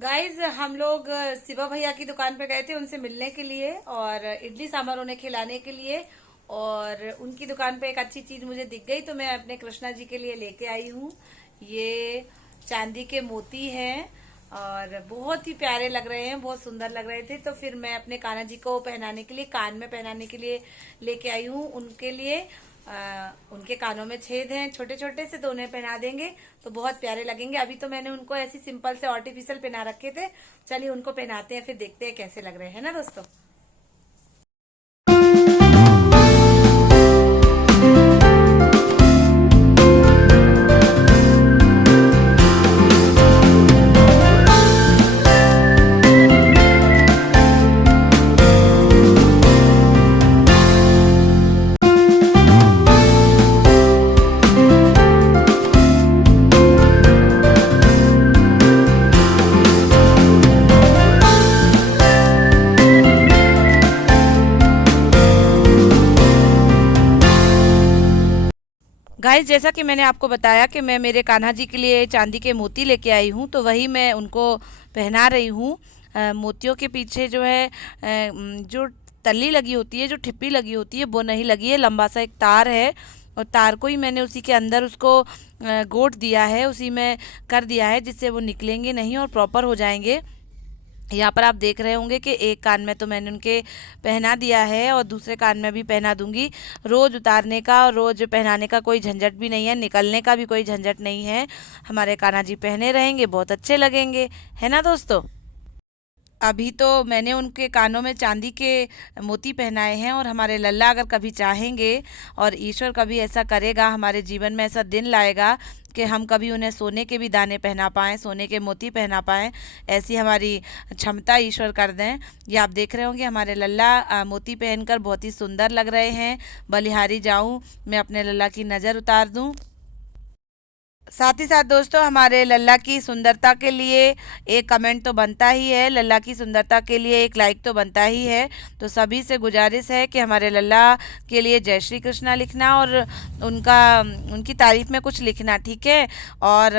Guys हम लोग शिवा भैया की दुकान पे गए थे उनसे मिलने के लिए और इडली सांभर उन्हें खिलाने के लिए। और उनकी दुकान पे एक अच्छी चीज मुझे दिख गई तो मैं अपने कृष्णा जी के लिए लेके आई हूँ। ये चांदी के मोती हैं और बहुत ही प्यारे लग रहे हैं, बहुत सुंदर लग रहे थे। तो फिर मैं अपने कान्हा जी को पहनाने के लिए, कान में पहनाने के लिए लेके आई हूँ उनके लिए। उनके कानों में छेद हैं छोटे छोटे से, तो उन्हें पहना देंगे तो बहुत प्यारे लगेंगे। अभी तो मैंने उनको ऐसी सिंपल से आर्टिफिशियल पहना रखे थे। चलिए उनको पहनाते हैं, फिर देखते हैं कैसे लग रहे हैं ना दोस्तों। गाइस, जैसा कि मैंने आपको बताया कि मैं मेरे कान्हा जी के लिए चांदी के मोती लेके आई हूँ, तो वही मैं उनको पहना रही हूँ। मोतियों के पीछे जो है जो तल्ली लगी होती है, जो ठिप्पी लगी होती है, वो नहीं लगी है। लंबा सा एक तार है और तार को ही मैंने उसी के अंदर उसको गोट दिया है, उसी में कर दिया है, जिससे वो निकलेंगे नहीं और प्रॉपर हो जाएंगे। यहाँ पर आप देख रहे होंगे कि एक कान में तो मैंने उनके पहना दिया है और दूसरे कान में भी पहना दूंगी। रोज़ उतारने का और रोज़ पहनाने का कोई झंझट भी नहीं है, निकलने का भी कोई झंझट नहीं है। हमारे कान्हा जी पहने रहेंगे, बहुत अच्छे लगेंगे, है ना दोस्तों। अभी तो मैंने उनके कानों में चांदी के मोती पहनाए हैं और हमारे लल्ला अगर कभी चाहेंगे और ईश्वर कभी ऐसा करेगा, हमारे जीवन में ऐसा दिन लाएगा कि हम कभी उन्हें सोने के भी दाने पहना पाएँ, सोने के मोती पहना पाएँ, ऐसी हमारी क्षमता ईश्वर कर दें। ये आप देख रहे होंगे हमारे लल्ला मोती पहनकर बहुत ही सुंदर लग रहे हैं। बलिहारी जाऊं मैं अपने लल्ला की नज़र उतार दूं। साथ ही साथ दोस्तों, हमारे लल्ला की सुंदरता के लिए एक कमेंट तो बनता ही है, लल्ला की सुंदरता के लिए एक लाइक तो बनता ही है। तो सभी से गुजारिश है कि हमारे लल्ला के लिए जय श्री कृष्णा लिखना और उनका उनकी तारीफ में कुछ लिखना, ठीक है। और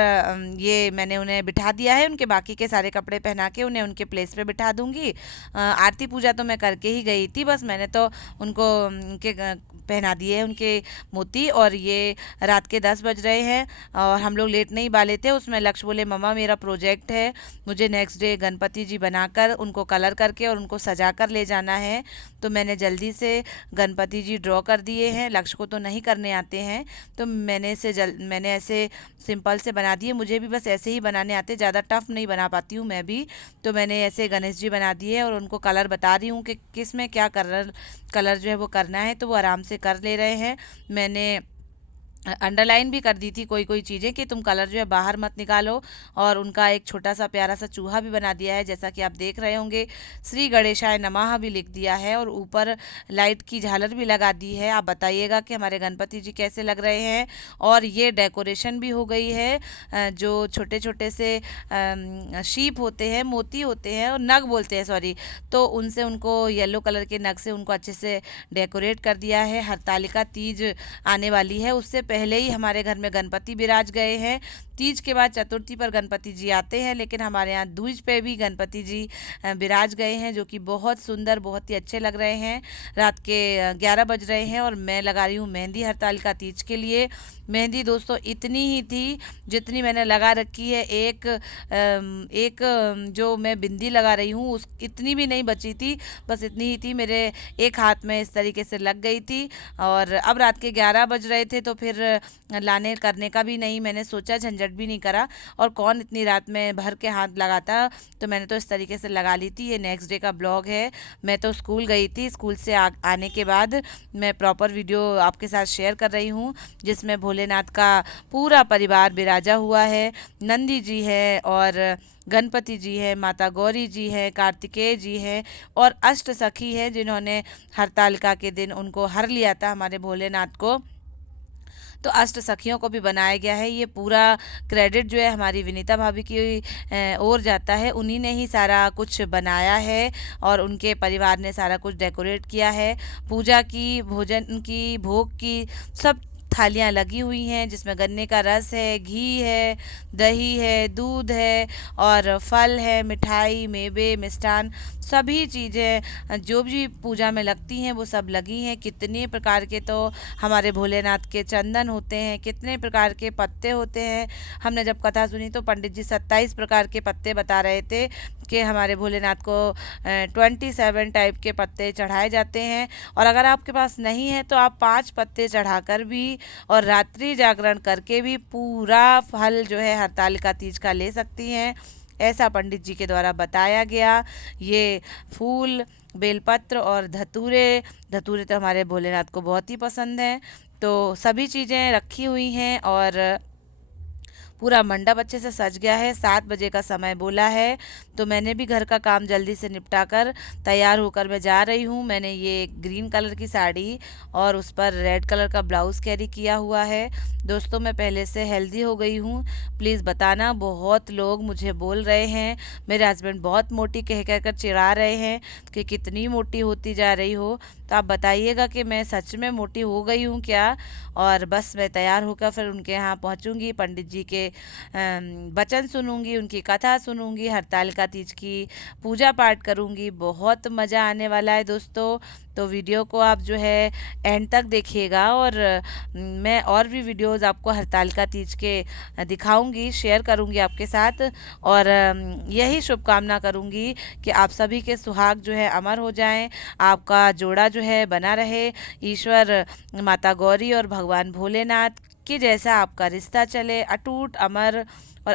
ये मैंने उन्हें बिठा दिया है, उनके बाकी के सारे कपड़े पहना के उन्हें उनके प्लेस पे बिठा दूंगी। आरती पूजा तो मैं करके ही गई थी, बस मैंने तो उनको उनके पहना दिए उनके मोती। और ये रात के 10 बज रहे हैं और हम लोग लेट नहीं वाले थे। उसमें लक्ष्य बोले मम्मा मेरा प्रोजेक्ट है, मुझे नेक्स्ट डे गणपति जी बनाकर उनको कलर करके और उनको सजा कर ले जाना है। तो मैंने जल्दी से गणपति जी ड्रॉ कर दिए हैं। लक्ष्य को तो नहीं करने आते हैं, तो मैंने ऐसे सिंपल से बना दिए। मुझे भी बस ऐसे ही बनाने आते, ज़्यादा टफ नहीं बना पाती हूँ मैं भी। तो मैंने ऐसे गणेश जी बना दिए और उनको कलर बता रही हूँ कि किस में क्या कलर कलर जो है वो करना है, तो वो आराम से कर ले रहे हैं। मैंने अंडरलाइन भी कर दी थी कोई कोई चीज़ें कि तुम कलर जो है बाहर मत निकालो। और उनका एक छोटा सा प्यारा सा चूहा भी बना दिया है, जैसा कि आप देख रहे होंगे। श्री गणेशाय नमः भी लिख दिया है और ऊपर लाइट की झालर भी लगा दी है। आप बताइएगा कि हमारे गणपति जी कैसे लग रहे हैं। और ये डेकोरेशन भी हो गई है। जो छोटे छोटे से शीप होते हैं, मोती होते हैं और नग बोलते हैं, सॉरी, तो उनसे उनको येलो कलर के नग से उनको अच्छे से डेकोरेट कर दिया है। हरतालिका तीज आने वाली है, उससे पहले ही हमारे घर में गणपति विराज गए हैं। तीज के बाद चतुर्थी पर गणपति जी आते हैं, लेकिन हमारे यहाँ दूज पे भी गणपति जी विराज गए हैं, जो कि बहुत सुंदर, बहुत ही अच्छे लग रहे हैं। रात के 11 बज रहे हैं और मैं लगा रही हूँ मेहंदी हरतालिका तीज के लिए। मेहंदी दोस्तों इतनी ही थी जितनी मैंने लगा रखी है। जो मैं बिंदी लगा रही हूँ उस इतनी भी नहीं बची थी, बस इतनी ही थी, मेरे एक हाथ में इस तरीके से लग गई थी। और अब रात के 11 बज रहे थे तो फिर लाने करने का भी नहीं, मैंने सोचा, झंझट भी नहीं करा। और कौन इतनी रात में भर के हाथ लगाता, तो मैंने तो इस तरीके से लगा ली थी। ये नेक्स्ट डे का ब्लॉग है। मैं तो स्कूल गई थी, स्कूल से आने के बाद मैं प्रॉपर वीडियो आपके साथ शेयर कर रही हूँ, जिसमें भोलेनाथ का पूरा परिवार विराजा हुआ है। नंदी जी है और गणपति जी है, माता गौरी जी है, कार्तिकेय जी है और अष्ट सखी है, जिन्होंने हरतालिका के दिन उनको हर लिया था हमारे भोलेनाथ को। तो अष्ट सखियों को भी बनाया गया है। ये पूरा क्रेडिट जो है हमारी विनीता भाभी की ओर जाता है, उन्हीं ने ही सारा कुछ बनाया है और उनके परिवार ने सारा कुछ डेकोरेट किया है। पूजा की, भोजन की, भोग की, सब थालियाँ लगी हुई हैं जिसमें गन्ने का रस है, घी है, दही है, दूध है और फल है, मिठाई, मेवे, मिष्ठान, सभी चीज़ें जो भी पूजा में लगती हैं वो सब लगी हैं। कितने प्रकार के तो हमारे भोलेनाथ के चंदन होते हैं, कितने प्रकार के पत्ते होते हैं। हमने जब कथा सुनी तो पंडित जी 27 प्रकार के पत्ते बता रहे थे कि हमारे भोलेनाथ को 27 टाइप के पत्ते चढ़ाए जाते हैं। और अगर आपके पास नहीं है तो आप 5 पत्ते चढ़ाकर भी और रात्रि जागरण करके भी पूरा फल जो है हरतालिका तीज का ले सकती हैं, ऐसा पंडित जी के द्वारा बताया गया। ये फूल, बेलपत्र और धतूरे, धतूरे तो हमारे भोलेनाथ को बहुत ही पसंद हैं। तो सभी चीज़ें रखी हुई हैं और पूरा मंडप अच्छे से सज गया है। 7 बजे का समय बोला है तो मैंने भी घर का काम जल्दी से निपटा कर तैयार होकर मैं जा रही हूँ। मैंने ये ग्रीन कलर की साड़ी और उस पर रेड कलर का ब्लाउज़ कैरी किया हुआ है। दोस्तों मैं पहले से हेल्दी हो गई हूँ, प्लीज़ बताना। बहुत लोग मुझे बोल रहे हैं, मेरे हस्बैंड बहुत मोटी कह कह कर चिढ़ा रहे हैं कि कितनी मोटी होती जा रही हो। तो आप बताइएगा कि मैं सच में मोटी हो गई हूँ क्या। और बस मैं तैयार होकर फिर उनके यहाँ पहुँचूँगी, पंडित जी के वचन सुनूंगी, उनकी कथा सुनूंगी, हरतालिका तीज की पूजा पाठ करूंगी। बहुत मज़ा आने वाला है दोस्तों। तो वीडियो को आप जो है एंड तक देखिएगा और मैं और भी वीडियोस आपको हरतालिका तीज के दिखाऊंगी, शेयर करूंगी आपके साथ। और यही शुभकामना करूंगी कि आप सभी के सुहाग जो है अमर हो जाएं, आपका जोड़ा जो है बना रहे। ईश्वर माता गौरी और भगवान भोलेनाथ कि जैसा आपका रिश्ता चले, अटूट, अमर और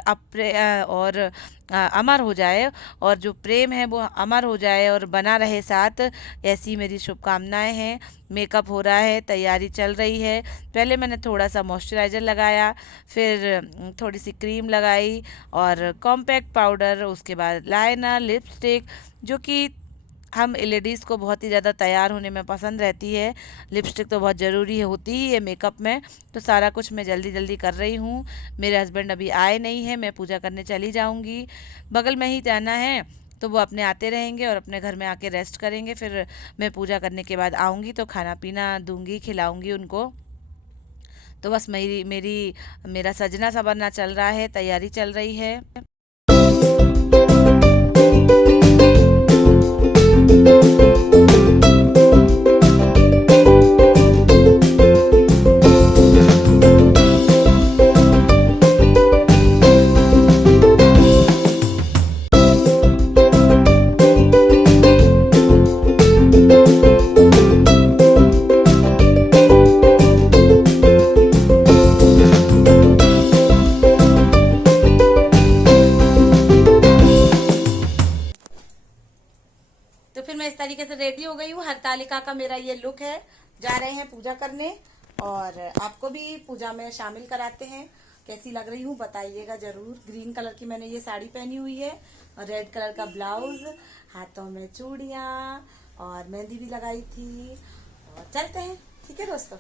अमर हो जाए, और जो प्रेम है वो अमर हो जाए और बना रहे साथ। ऐसी मेरी शुभकामनाएं हैं। मेकअप हो रहा है, तैयारी चल रही है। पहले मैंने थोड़ा सा मॉइस्चराइज़र लगाया, फिर थोड़ी सी क्रीम लगाई और कॉम्पैक्ट पाउडर, उसके बाद लाइनर, लिपस्टिक, जो कि हम लेडीज़ को बहुत ही ज़्यादा तैयार होने में पसंद रहती है। लिपस्टिक तो बहुत ज़रूरी होती ही है मेकअप में। तो सारा कुछ मैं जल्दी जल्दी कर रही हूँ। मेरे हस्बैंड अभी आए नहीं हैं, मैं पूजा करने चली जाऊँगी। बगल में ही जाना है तो वो अपने आते रहेंगे और अपने घर में आके रेस्ट करेंगे। फिर मैं पूजा करने के बाद आऊँगी तो खाना पीना दूँगी, खिलाऊँगी उनको। तो बस मेरा सजना संवरना चल रहा है, तैयारी चल रही है। तो फिर मैं इस तरीके से रेडी हो गई हूँ। हरतालिका का मेरा ये लुक है। जा रहे हैं पूजा करने और आपको भी पूजा में शामिल कराते हैं। कैसी लग रही हूँ बताइएगा जरूर। ग्रीन कलर की मैंने ये साड़ी पहनी हुई है और रेड कलर का ब्लाउज, हाथों में चूड़ियाँ और मेहंदी भी लगाई थी। और चलते हैं, ठीक है दोस्तों।